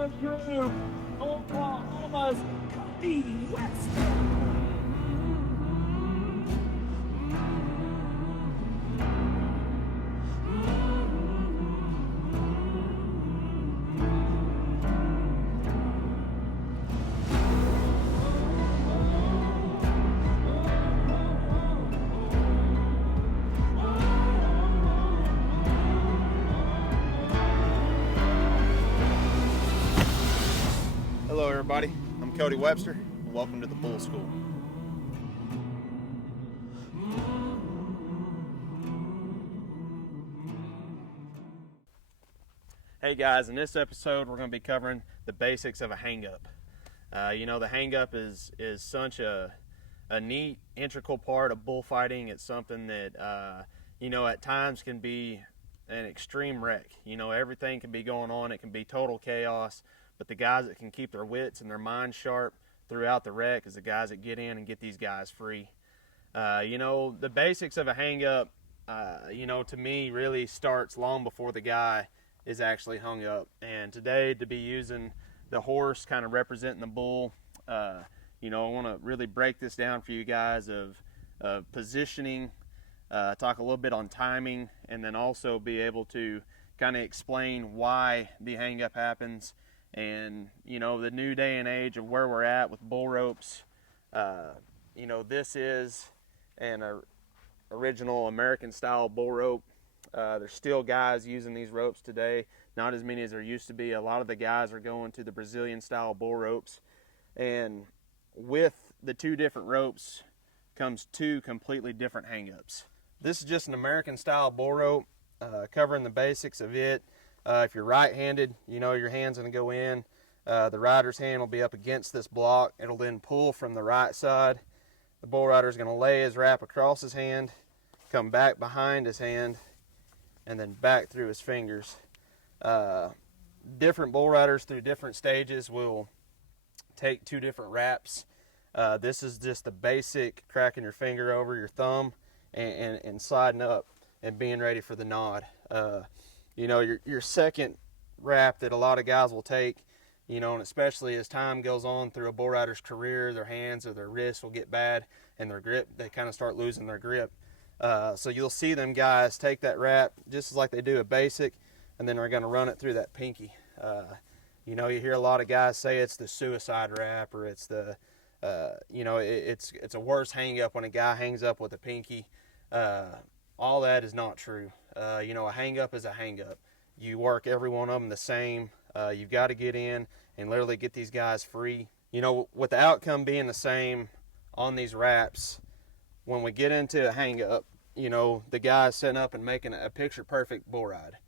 the crew, Oklahoma's Cody Webster. Hello everybody, I'm Cody Webster, and welcome to the BullSchool. Hey guys, in this episode we're going to be covering the basics of a hang-up. The hang-up is such a neat, integral part of bullfighting. It's something that, at times can be an extreme wreck. Everything can be going on, it can be total chaos. But the guys that can keep their wits and their minds sharp throughout the wreck is the guys that get in and get these guys free. The basics of a hang-up, to me really starts long before the guy is actually hung up. And today, to be using the horse kind of representing the bull, I want to really break this down for you guys of positioning, talk a little bit on timing, and then also be able to kind of explain why the hang-up happens. And the new day and age of where we're at with bull ropes, this is an original American style bull rope. There's still guys using these ropes today, not as many as there used to be. A lot of the guys are going to the Brazilian style bull ropes, and with the two different ropes comes two completely different hang-ups. This is just an American style bull rope, covering the basics of it. If you're right-handed, your hand's going to go in. The rider's hand will be up against this block. It'll then pull from the right side. The bull rider's going to lay his wrap across his hand, come back behind his hand, and then back through his fingers. Different bull riders through different stages will take two different wraps. This is just the basic cracking your finger over your thumb and sliding up and being ready for the nod. Your second wrap that a lot of guys will take, and especially as time goes on through a bull rider's career, their hands or their wrists will get bad, and their grip, they kind of start losing their grip. So you'll see them guys take that wrap just like they do a basic, and then they're going to run it through that pinky. You hear a lot of guys say it's the suicide wrap, or it's the, it's a worse hang up when a guy hangs up with a pinky. All that is not true. A hang-up is a hang-up. You work every one of them the same. You've got to get in and literally get these guys free. With the outcome being the same on these wraps, when we get into a hang-up, the guy's setting up and making a picture-perfect bull ride.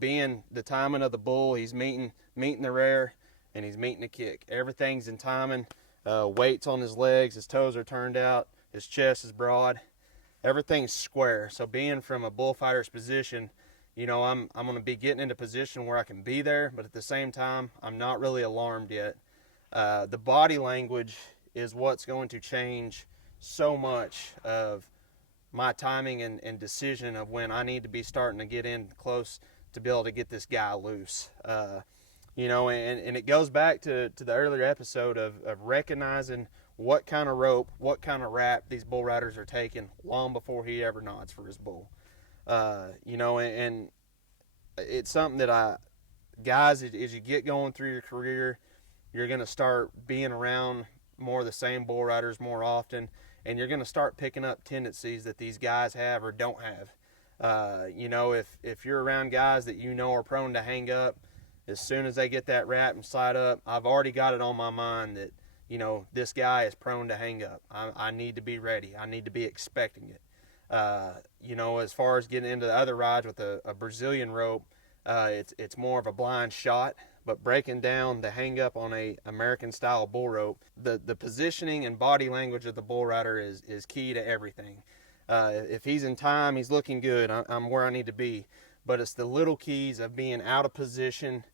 Being the timing of the bull, he's meeting the rear, and he's meeting the kick. Everything's in timing. Weight's on his legs, his toes are turned out, his chest is broad. Everything's square. So being from a bullfighter's position, I'm going to be getting into a position where I can be there, but at the same time, I'm not really alarmed yet. The body language is what's going to change so much of my timing and decision of when I need to be starting to get in close to be able to get this guy loose. And it goes back to the earlier episode of recognizing what kind of rope, what kind of wrap these bull riders are taking long before he ever nods for his bull. And it's something that guys, as you get going through your career, you're going to start being around more of the same bull riders more often, and you're going to start picking up tendencies that these guys have or don't have. If you're around guys that are prone to hang up, as soon as they get that wrap and slide up, I've already got it on my mind that this guy is prone to hang up. I need to be ready. I need to be expecting it. As far as getting into the other rides with a Brazilian rope, it's more of a blind shot. But breaking down the hang up on a American style bull rope, the positioning and body language of the bull rider is key to everything. If he's in time, he's looking good. I'm where I need to be. But it's the little keys of being out of position,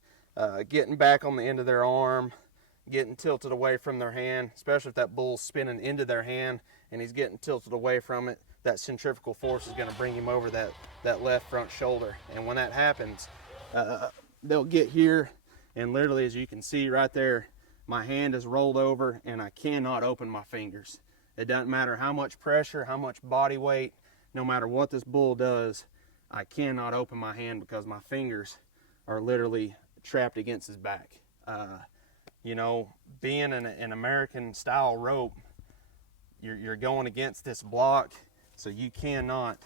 getting back on the end of their arm, getting tilted away from their hand, especially if that bull's spinning into their hand and he's getting tilted away from it. That centrifugal force is going to bring him over that left front shoulder. And when that happens, they'll get here And literally, as you can see right there, my hand is rolled over and I cannot open my fingers. It doesn't matter how much pressure, how much body weight, no matter what this bull does, I cannot open my hand because my fingers are literally trapped against his back. You know, being an American style rope, you're going against this block, so you cannot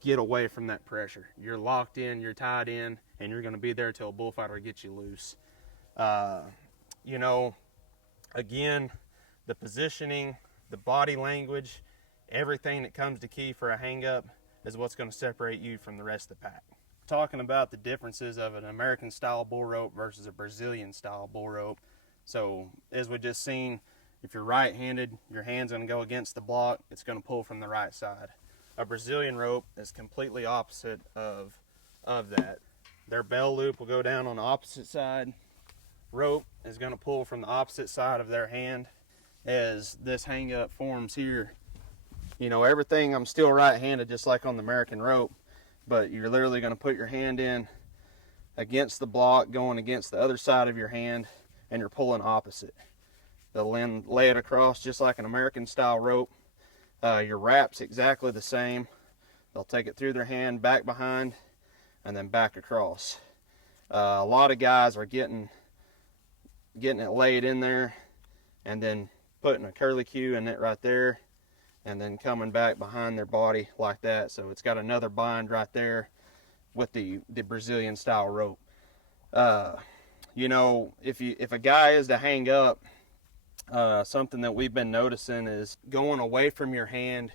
get away from that pressure. You're locked in, you're tied in, and you're going to be there till a bullfighter gets you loose. You know, again, the positioning, the body language, everything that comes to key for a hang up is what's going to separate you from the rest of the pack. Talking about the differences of an American style bull rope versus a Brazilian style bull rope. So as we just seen, if you're right-handed, your hand's going to go against the block. It's going to pull from the right side. A Brazilian rope is completely opposite of that. Their bell loop will go down on the opposite side. Rope is going to pull from the opposite side of their hand. As this hang up forms here, you know, everything, I'm still right-handed just like on the American rope, but you're literally going to put your hand in against the block, going against the other side of your hand, and you're pulling opposite. They'll then lay it across just like an American style rope. Your wrap's exactly the same. They'll take it through their hand, back behind, and then back across. A lot of guys are getting it laid in there and then putting a curlicue in it right there and then coming back behind their body like that. So it's got another bind right there with the Brazilian style rope. You know, if a guy is to hang up, something that we've been noticing is going away from your hand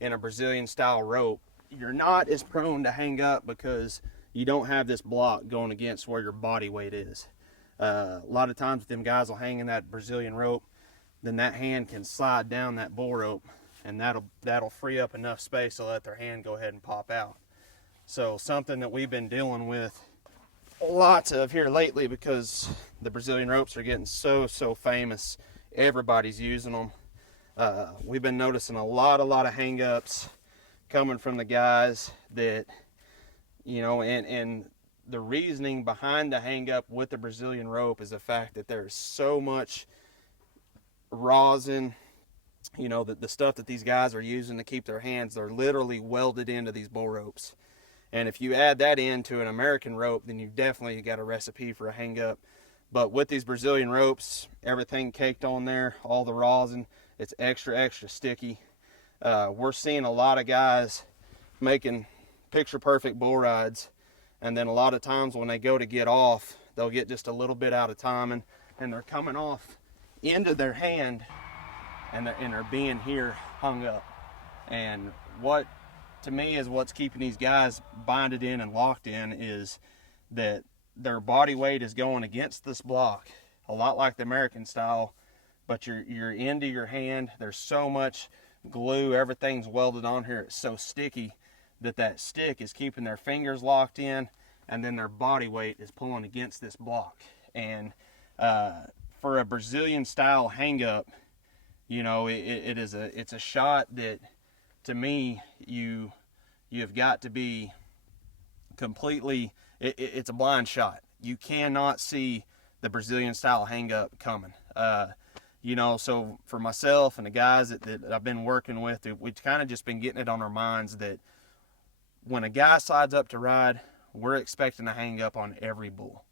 in a Brazilian style rope. You're not as prone to hang up because you don't have this block going against where your body weight is. A lot of times them guys will hang in that Brazilian rope, then that hand can slide down that bull rope, and that'll free up enough space to let their hand go ahead and pop out. So something that we've been dealing with lots of here lately, because the Brazilian ropes are getting so famous, everybody's using them. We've been noticing a lot of hang-ups coming from the guys that, you know, and the reasoning behind the hang-up with the Brazilian rope is the fact that there's so much rosin, you know, the stuff that these guys are using to keep their hands, they're literally welded into these bull ropes. And if you add that into an American rope, then you've definitely got a recipe for a hang-up. But with these Brazilian ropes, everything caked on there, all the rosin, it's extra sticky. We're seeing a lot of guys making picture-perfect bull rides, and then a lot of times when they go to get off, they'll get just a little bit out of timing, and they're coming off into their hand, and they're being here hung up. And what, to me, is what's keeping these guys binded in and locked in is that their body weight is going against this block, a lot like the American style, but you're into your hand. There's so much glue, everything's welded on here, it's so sticky that stick is keeping their fingers locked in, and then their body weight is pulling against this block. And for a Brazilian style hang up, you know, it's a shot that, to me, you've got to be completely, it's a blind shot. You cannot see the Brazilian style hang up coming. You know, so for myself and the guys that I've been working with, we've kind of just been getting it on our minds that when a guy slides up to ride, we're expecting to hang up on every bull.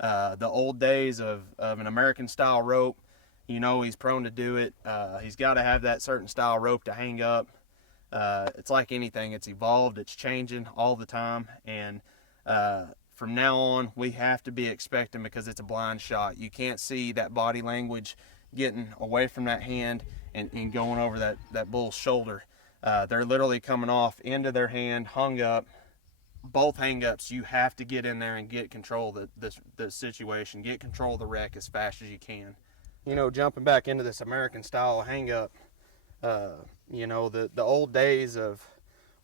The old days of an American style rope, you know, he's prone to do it. He's got to have that certain style rope to hang up. It's like anything, it's evolved, it's changing all the time. And from now on, we have to be expecting, because it's a blind shot. You can't see that body language getting away from that hand and going over that bull's shoulder. They're literally coming off into their hand, hung up. Both hang-ups, you have to get in there and get control of the situation, get control of the wreck as fast as you can. You know, jumping back into this American style hang-up, you know, the old days of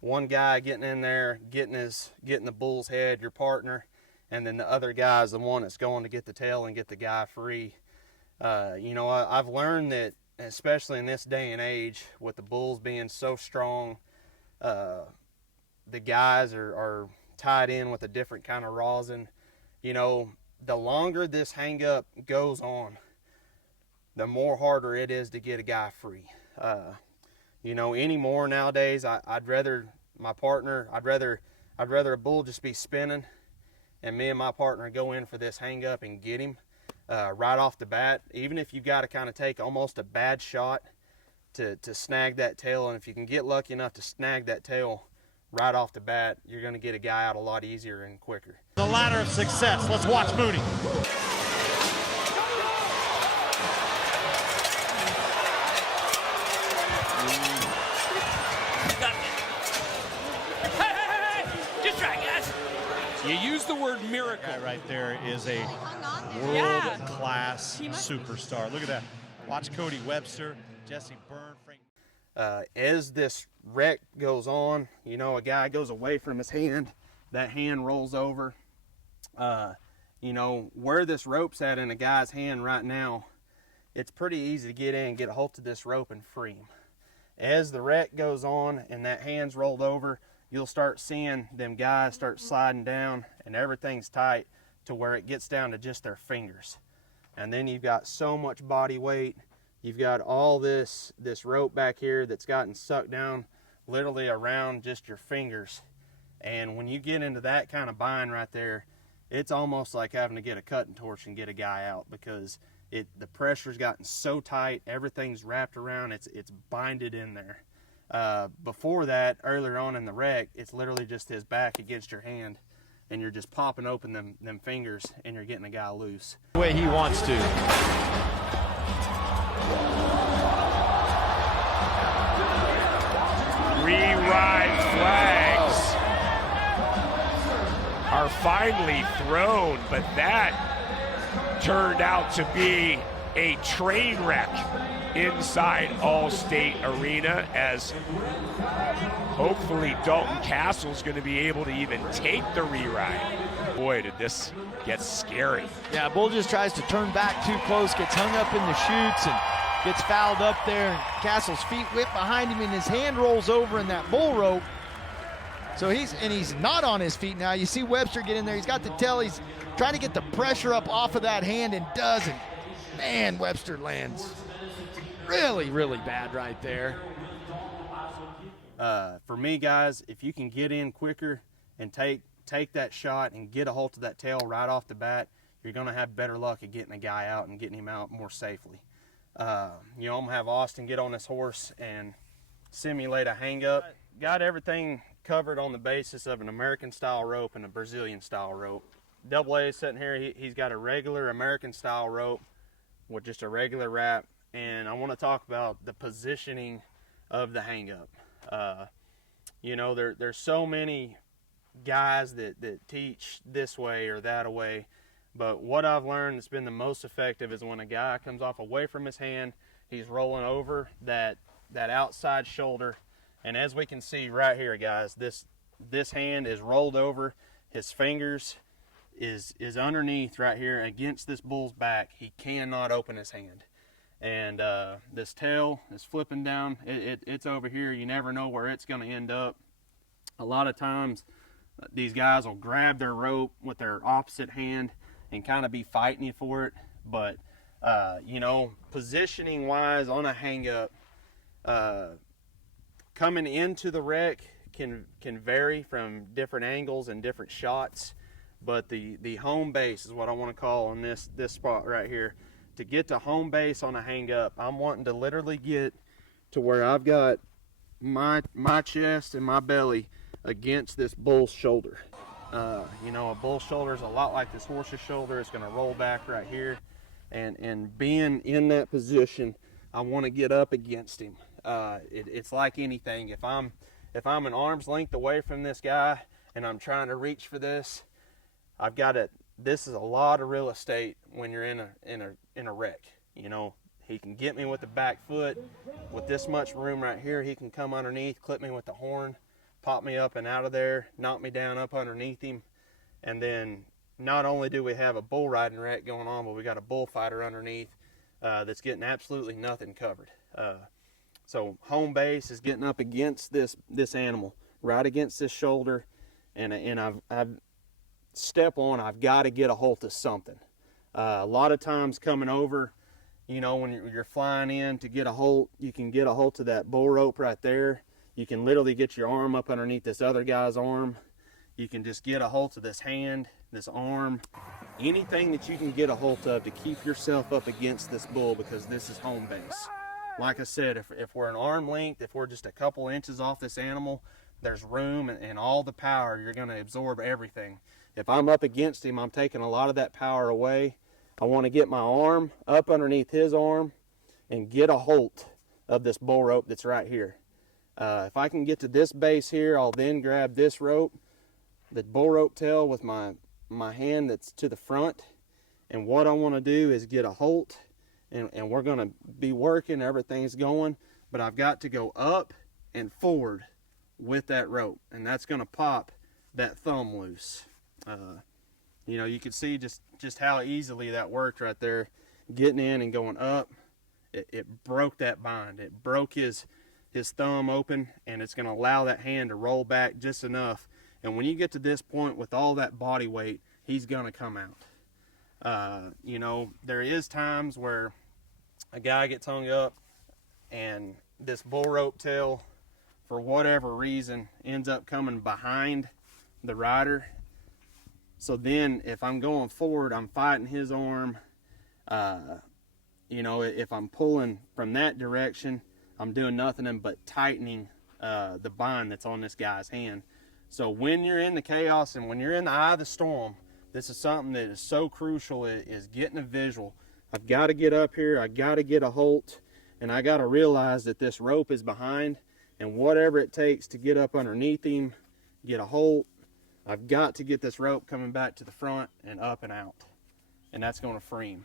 one guy getting in there, getting the bull's head, your partner, and then the other guy's the one that's going to get the tail and get the guy free. You know, I've learned that, especially in this day and age, with the bulls being so strong, the guys are tied in with a different kind of rosin. You know, the longer this hang up goes on, the more harder it is to get a guy free. You know, anymore nowadays, I'd rather a bull just be spinning and me and my partner go in for this hang up and get him right off the bat. Even if you got to kind of take almost a bad shot to snag that tail, and if you can get lucky enough to snag that tail right off the bat, you're going to get a guy out a lot easier and quicker. The ladder of success. Let's watch Mooney. You use the word miracle. That guy right there is a world-class superstar. Look at that. Watch Cody Webster, Jesse Byrne, Frank. As this wreck goes on, you know, a guy goes away from his hand, that hand rolls over. You know, where this rope's at in a guy's hand right now, it's pretty easy to get in, get a hold of this rope and free him. As the wreck goes on and that hand's rolled over, you'll start seeing them guys start sliding down and everything's tight to where it gets down to just their fingers. And then you've got so much body weight. You've got all this rope back here that's gotten sucked down literally around just your fingers. And when you get into that kind of bind right there, it's almost like having to get a cutting torch and get a guy out, because the pressure's gotten so tight, everything's wrapped around, it's binded in there. Before that, earlier on in the wreck, it's literally just his back against your hand, and you're just popping open them fingers and you're getting a guy loose. The way he wants to. Re-ride flags are finally thrown, but that turned out to be a train wreck inside Allstate Arena, as hopefully Dalton Castle's going to be able to even take the re-ride. Boy, did this get scary. Yeah, Bull just tries to turn back too close, gets hung up in the chutes, and gets fouled up there. And Castle's feet whip behind him, and his hand rolls over in that bull rope. So he's not on his feet now. You see Webster get in there. He's got the tail. He's trying to get the pressure up off of that hand and doesn't. Man, Webster lands really, really bad right there. For me, guys, if you can get in quicker and take that shot and get a hold of that tail right off the bat, you're going to have better luck at getting a guy out and getting him out more safely. You know, I'm going to have Austin get on this horse and simulate a hang up. Got everything covered on the basis of an American-style rope and a Brazilian-style rope. Double A is sitting here. He's got a regular American-style rope with just a regular wrap, and I want to talk about the positioning of the hang-up. You know, there's so many guys that teach this way or that way, but what I've learned that's been the most effective is when a guy comes off away from his hand, he's rolling over that outside shoulder, and as we can see right here, guys, this hand is rolled over, his fingers is underneath right here against this bull's back. He cannot open his hand. And this tail is flipping down. It's over here. You never know where it's going to end up. A lot of times these guys will grab their rope with their opposite hand and kind of be fighting you for it. But, you know, positioning wise on a hang up, coming into the wreck can vary from different angles and different shots. But the home base is what I want to call on this spot right here. To get to home base on a hang up, I'm wanting to literally get to where I've got my chest and my belly against this bull's shoulder. You know, a bull's shoulder is a lot like this horse's shoulder. It's going to roll back right here, and being in that position, I want to get up against him. It's like anything. If I'm an arm's length away from this guy and I'm trying to reach for this, I've got it. This is a lot of real estate when you're in a wreck. You know, he can get me with the back foot. With this much room right here, he can come underneath, clip me with the horn, pop me up and out of there, knock me down up underneath him. And then not only do we have a bull riding wreck going on, but we got a bullfighter underneath that's getting absolutely nothing covered. So home base is getting up against this animal, right against this shoulder, and I've step one, I've got to get a hold of something. A lot of times coming over, you know, when you're flying in to get a hold, you can get a hold of that bull rope right there. You can literally get your arm up underneath this other guy's arm. You can just get a hold of this hand, this arm, anything that you can get a hold of to keep yourself up against this bull, because this is home base. Like I said, if we're an arm length, if we're just a couple inches off this animal, there's room and all the power, you're going to absorb everything. If I'm up against him, I'm taking a lot of that power away. I want to get my arm up underneath his arm and get a hold of this bull rope that's right here. If I can get to this base here, I'll then grab this rope, the bull rope tail, with my hand that's to the front. And what I want to do is get a hold, and we're going to be working, everything's going, but I've got to go up and forward with that rope, and that's going to pop that thumb loose. You know, you can see just how easily that worked right there. Getting in and going up, it broke that bind. It broke his thumb open, and it's going to allow that hand to roll back just enough. And when you get to this point with all that body weight, he's going to come out. You know, there is times where a guy gets hung up and this bull rope tail, for whatever reason, ends up coming behind the rider. So then if I'm going forward, I'm fighting his arm. You know, if I'm pulling from that direction, I'm doing nothing but tightening the bind that's on this guy's hand. So when you're in the chaos and when you're in the eye of the storm, this is something that is so crucial, is getting a visual. I've got to get up here, I got to get a hold, and I got to realize that this rope is behind, and whatever it takes to get up underneath him, get a hold, I've got to get this rope coming back to the front and up and out. And that's going to free him.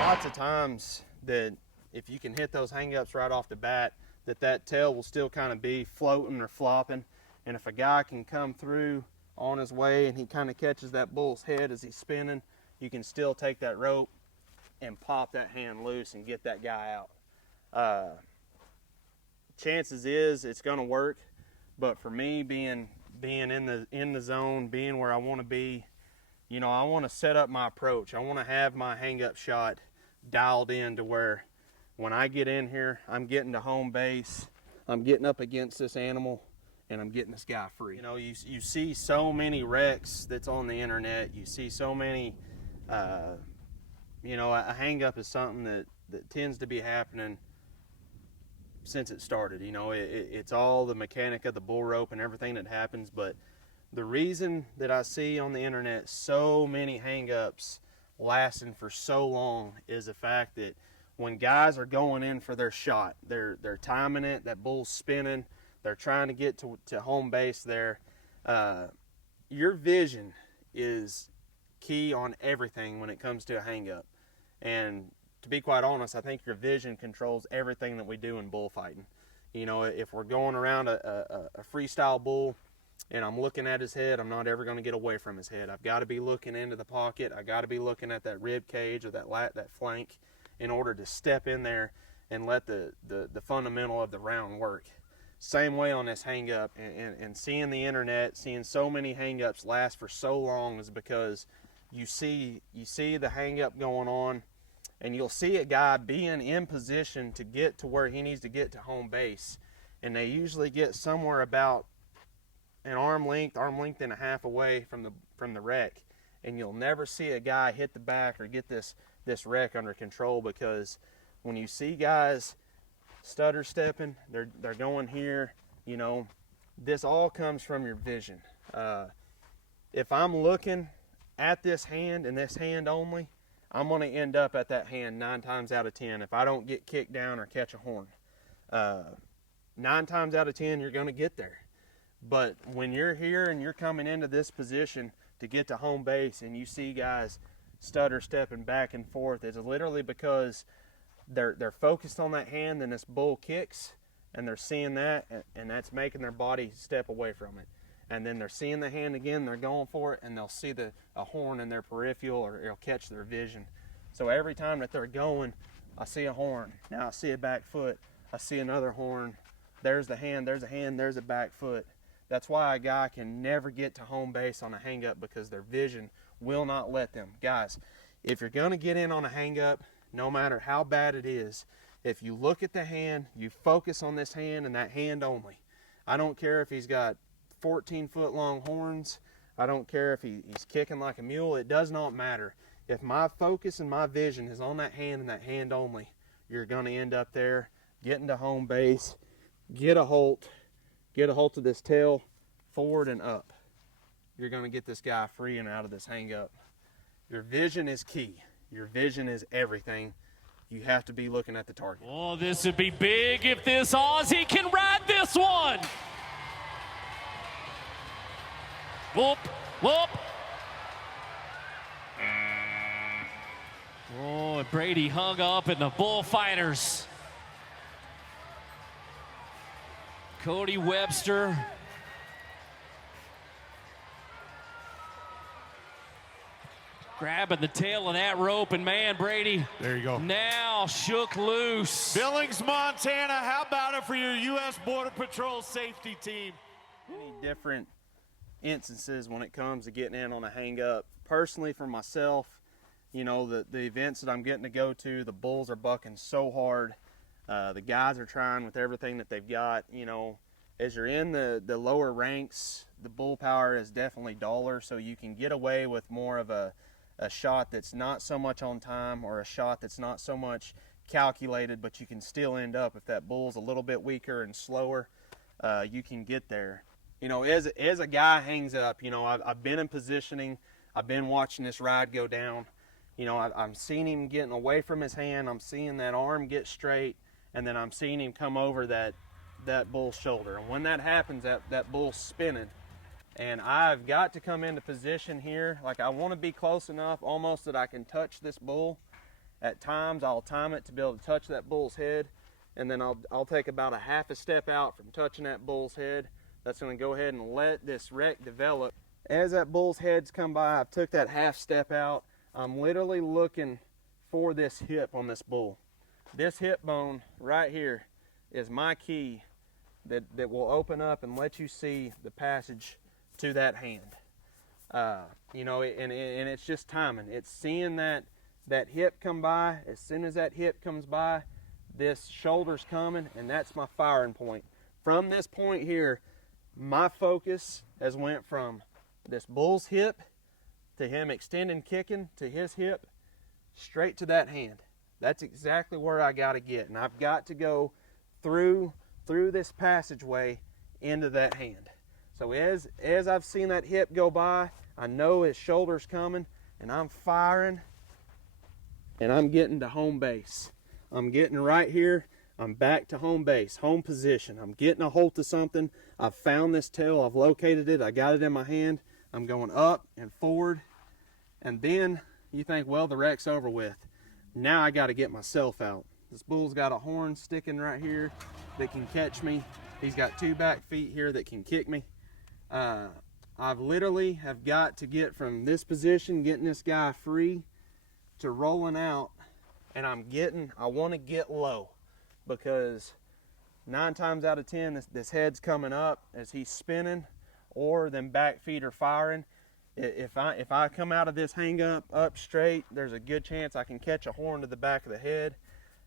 Lots of times that if you can hit those hang-ups right off the bat, that tail will still kind of be floating or flopping. And if a guy can come through on his way and he kind of catches that bull's head as he's spinning, you can still take that rope and pop that hand loose and get that guy out. Chances is it's going to work, but for me, being in the zone, being where I want to be, you know, I want to set up my approach. I want to have my hang-up shot dialed in to where when I get in here, I'm getting to home base, I'm getting up against this animal, and I'm getting this guy free. You know, you see so many wrecks that's on the internet. You see so many, you know, a hang-up is something that tends to be happening since it started. You know, it's all the mechanic of the bull rope and everything that happens, but the reason that I see on the internet so many hang-ups lasting for so long is the fact that when guys are going in for their shot, they're timing it, that bull's spinning, they're trying to get to home base there. Your vision is key on everything when it comes to a hang-up. And to be quite honest, I think your vision controls everything that we do in bullfighting. You know, if we're going around a freestyle bull, and I'm looking at his head, I'm not ever going to get away from his head. I've got to be looking into the pocket. I've got to be looking at that rib cage or that flank in order to step in there and let the fundamental of the round work. Same way on this hang-up, and seeing the internet, seeing so many hang-ups last for so long is because you see the hang-up going on, and you'll see a guy being in position to get to where he needs to get to home base, and they usually get somewhere about an arm length and a half away from the wreck, and you'll never see a guy hit the back or get this wreck under control, because when you see guys stutter stepping, they're going here, you know, this all comes from your vision. If I'm looking at this hand and this hand only, I'm going to end up at that hand 9 times out of 10 if I don't get kicked down or catch a horn. 9 times out of 10 you're going to get there. But when you're here and you're coming into this position to get to home base and you see guys stutter stepping back and forth, it's literally because they're focused on that hand and this bull kicks, and they're seeing that, and that's making their body step away from it. And then they're seeing the hand again, they're going for it, and they'll see a horn in their peripheral, or it'll catch their vision. So every time that they're going, I see a horn. Now I see a back foot. I see another horn. There's the hand, there's a hand, there's a back foot. That's why a guy can never get to home base on a hang up, because their vision will not let them. Guys, if you're going to get in on a hang up, no matter how bad it is, if you look at the hand, you focus on this hand and that hand only. I don't care if he's got 14-foot long horns. I don't care if he's kicking like a mule. It does not matter. If my focus and my vision is on that hand and that hand only, you're going to end up there getting to home base, get a holt of this tail, forward and up. You're going to get this guy free and out of this hang up. Your vision is key. Your vision is everything. You have to be looking at the target. Oh, this would be big if this Aussie can ride this one. Whoop, whoop. Oh, and Brady hung up in the bullfighters. Cody Webster. Grabbing the tail of that rope, and man, Brady. There you go. Now shook loose. Billings, Montana, how about it for your U.S. Border Patrol safety team? Many different instances when it comes to getting in on a hang up. Personally, for myself, you know, the events that I'm getting to go to, the bulls are bucking so hard. The guys are trying with everything that they've got. You know, as you're in the lower ranks, the bull power is definitely duller, so you can get away with more of a shot that's not so much on time, or a shot that's not so much calculated, but you can still end up, if that bull's a little bit weaker and slower, you can get there. You know, as a guy hangs up, you know, I've been in positioning, I've been watching this ride go down. You know, I'm seeing him getting away from his hand, I'm seeing that arm get straight, and then I'm seeing him come over that bull's shoulder. And when that happens, that bull's spinning. And I've got to come into position here. Like, I want to be close enough almost that I can touch this bull. At times I'll time it to be able to touch that bull's head, and then I'll take about a half a step out from touching that bull's head. That's going to go ahead and let this wreck develop. As that bull's head's come by, I've took that half step out. I'm literally looking for this hip on this bull. This hip bone right here is my key that will open up and let you see the passage to that hand. You know, and it's just timing. It's seeing that hip come by. As soon as that hip comes by, this shoulder's coming, and that's my firing point. From this point here, my focus has went from this bull's hip to him extending, kicking to his hip, straight to that hand. That's exactly where I got to get, and I've got to go through this passageway into that hand. So as I've seen that hip go by, I know his shoulder's coming, and I'm firing, and I'm getting to home base. I'm getting right here. I'm back to home base, home position. I'm getting a hold of something. I've found this tail. I've located it. I got it in my hand. I'm going up and forward. And then you think, well, the wreck's over with. Now I got to get myself out. This bull's got a horn sticking right here that can catch me. He's got two back feet here that can kick me. I've literally have got to get from this position, getting this guy free, to rolling out, and I want to get low, because 9 times out of 10 this head's coming up as he's spinning, or them back feet are firing. If I come out of this hang up straight, there's a good chance I can catch a horn to the back of the head.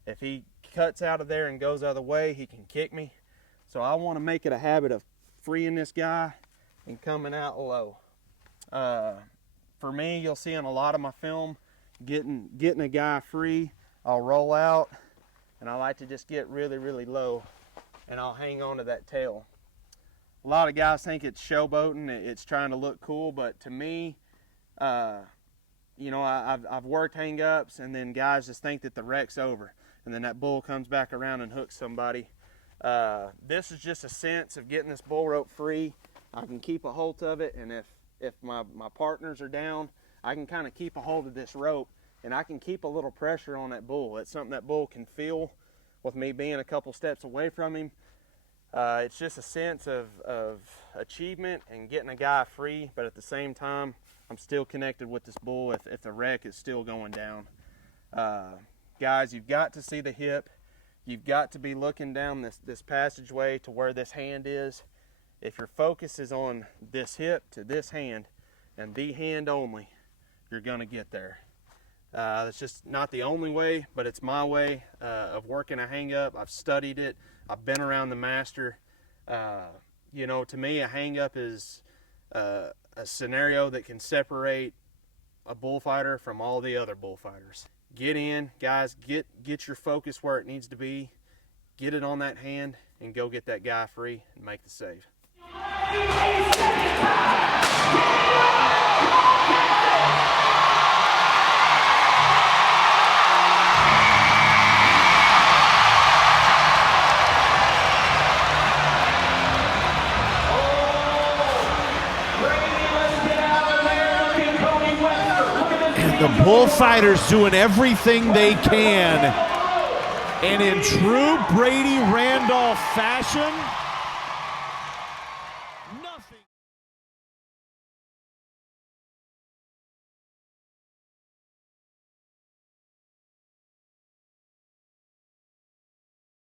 If he cuts out of there and goes the other way, he can kick me. So I want to make it a habit of freeing this guy and coming out low. For me, you'll see in a lot of my film, getting a guy free, I'll roll out, and I like to just get really, really low, and I'll hang on to that tail. A lot of guys think it's showboating, it's trying to look cool, but to me, you know, I've worked hang-ups, and then guys just think that the wreck's over, and then that bull comes back around and hooks somebody. This is just a sense of getting this bull rope free. I can keep a hold of it, and if my partners are down, I can kind of keep a hold of this rope and I can keep a little pressure on that bull. It's something that bull can feel with me being a couple steps away from him. It's just a sense of achievement and getting a guy free, but at the same time, I'm still connected with this bull if the wreck is still going down. Guys, you've got to see the hip. You've got to be looking down this passageway to where this hand is. If your focus is on this hip to this hand and the hand only, you're gonna get there. It's just not the only way, but it's my way of working a hang up. I've studied it. I've been around the master. You know, to me, a hang up is a scenario that can separate a bullfighter from all the other bullfighters. Get in, guys, get your focus where it needs to be. Get it on that hand and go get that guy free and make the save. The bullfighters doing everything they can. And in true Brady Randolph fashion,